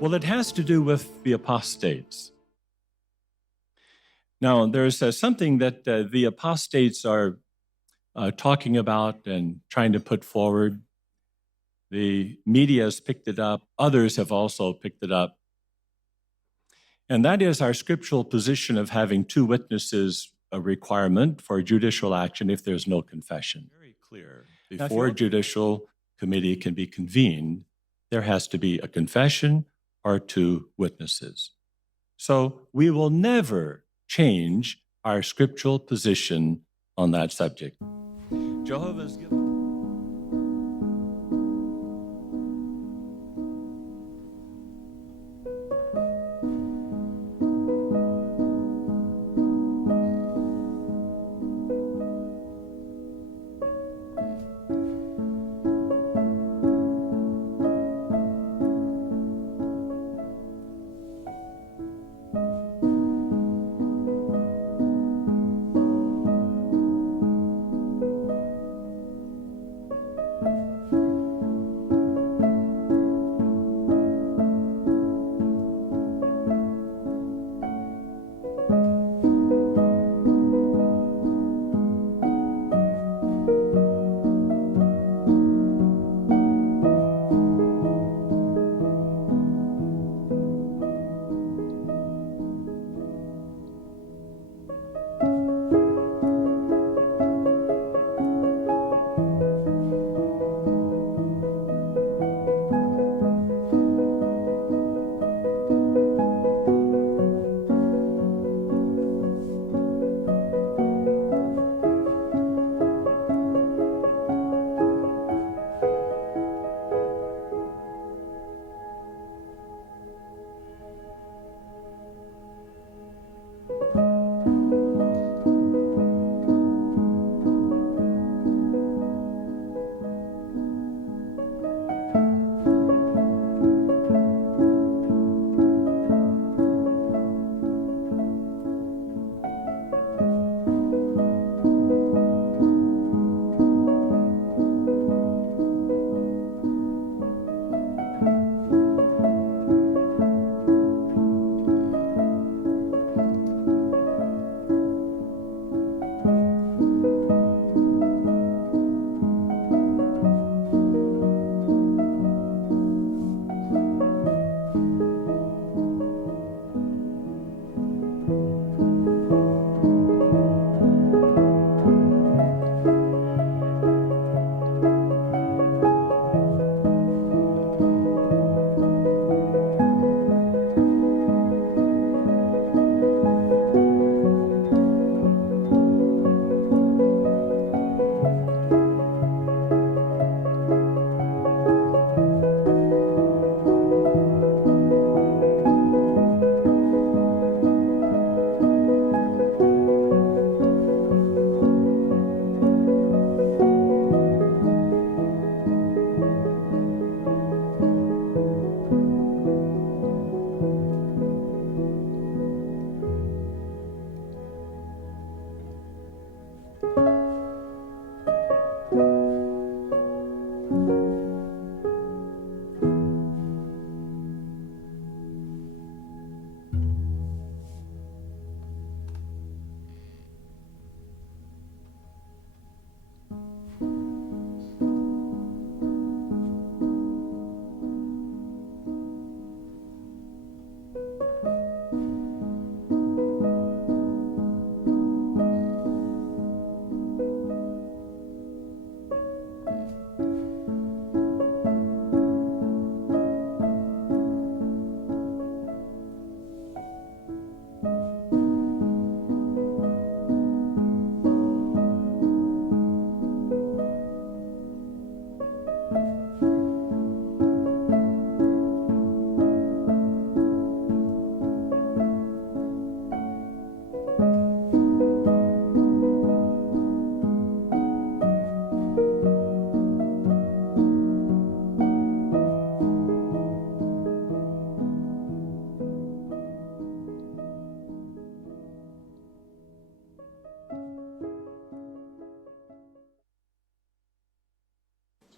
Well, it has to do with the apostates. Now, there's something that the apostates are talking about and trying to put forward. The media has picked it up. Others have also picked it up. And that is our scriptural position of having two witnesses a requirement for judicial action if there's no confession. Very clear. Before a judicial committee can be convened, there has to be a confession or two witnesses. So we will never change our scriptural position on that subject. Jehovah's given.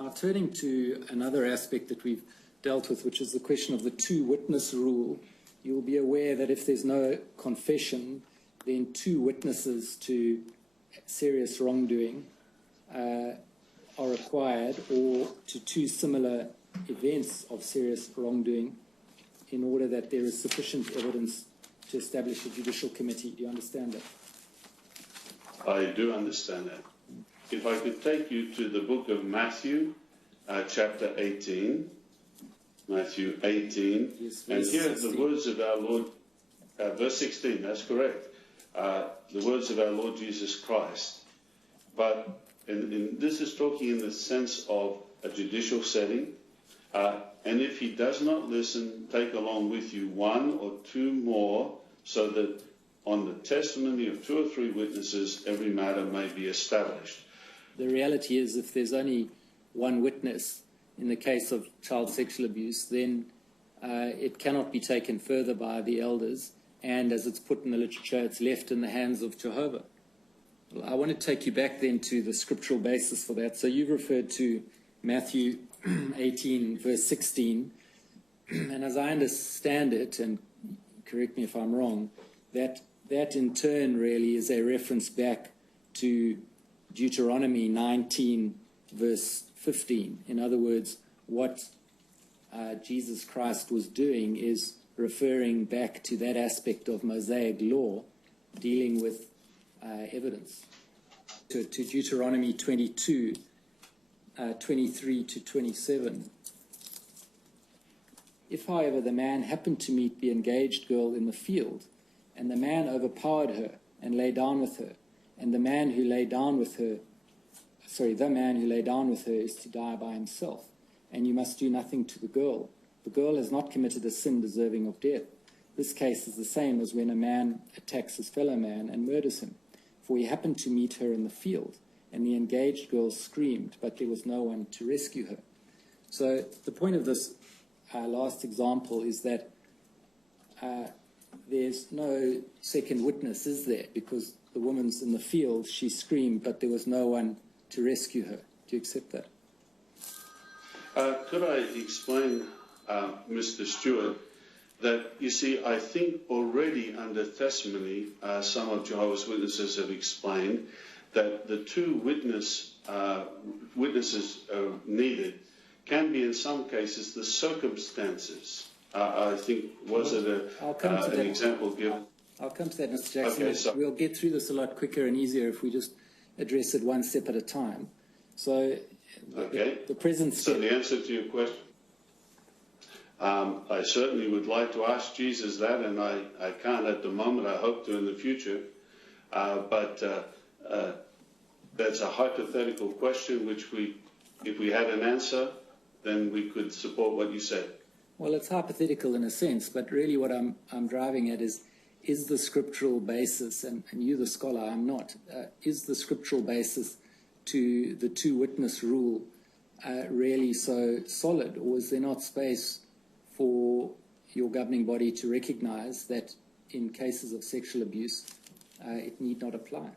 Now, turning to another aspect that we've dealt with, which is the question of the two-witness rule. You'll be aware that if there's no confession, then two witnesses to serious wrongdoing are required, or to two similar events of serious wrongdoing, in order that there is sufficient evidence to establish a judicial committee. Do you understand that? I do understand that. If I could take you to the book of Matthew, chapter 18, Matthew 18, Yes, and verse here are 16. the words of our Lord, verse 16, that's correct, the words of our Lord Jesus Christ. But this is talking in the sense of a judicial setting, and if he does not listen, take along with you one or two more, so that on the testimony of two or three witnesses, every matter may be established. The reality is, if there's only one witness in the case of child sexual abuse, then it cannot be taken further by the elders, and as it's put in the literature, it's left in the hands of Jehovah. Well, I want to take you back then to the scriptural basis for that. So you've referred to Matthew 18, verse 16, and as I understand it, and correct me if I'm wrong, that in turn really is a reference back to Deuteronomy 19, verse 15. In other words, what Jesus Christ was doing is referring back to that aspect of Mosaic law dealing with evidence. To Deuteronomy 22, 23 to 27. If, however, the man happened to meet the engaged girl in the field, and the man overpowered her and lay down with her, and the man who lay down with her is to die by himself, and you must do nothing to the girl. The girl has not committed a sin deserving of death. This case is the same as when a man attacks his fellow man and murders him. For he happened to meet her in the field, and the engaged girl screamed, but there was no one to rescue her. So the point of this last example is that there's no second witness, is there? Because the woman's in the field, she screamed, but there was no one to rescue her. Do you accept that? Could I explain, Mr. Stewart, that, you see, I think already under testimony, some of Jehovah's Witnesses have explained that the two witnesses needed can be, in some cases, the circumstances. I think, was it an example given? I'll come to that, Mr. Jackson. Okay, so we'll get through this a lot quicker and easier if we just address it one step at a time. So the present step... So the answer to your question, I certainly would like to ask Jesus that, and I can't at the moment. I hope to in the future. But that's a hypothetical question which if we had an answer, then we could support what you said. Well, it's hypothetical in a sense, but really what I'm driving at is the scriptural basis, and you the scholar, I'm not, is the scriptural basis to the two-witness rule really so solid, or is there not space for your governing body to recognize that in cases of sexual abuse, it need not apply?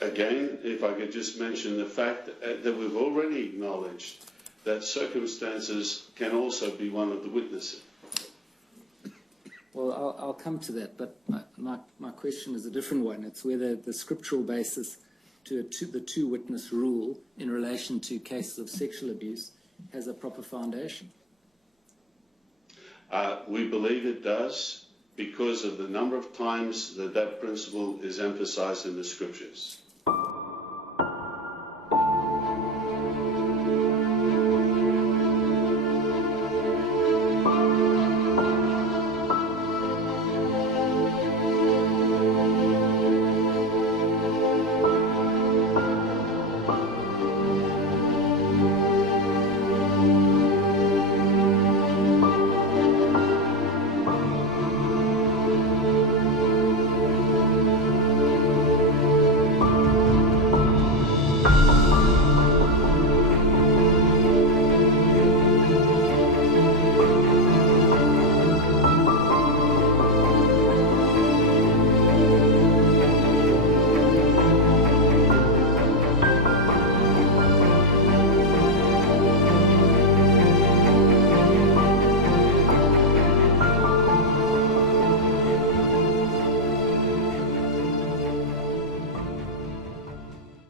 Again, if I could just mention the fact that we've already acknowledged that circumstances can also be one of the witnesses. Well, I'll come to that, but my question is a different one. It's whether the scriptural basis to the two-witness rule in relation to cases of sexual abuse has a proper foundation. We believe it does, because of the number of times that principle is emphasized in the scriptures.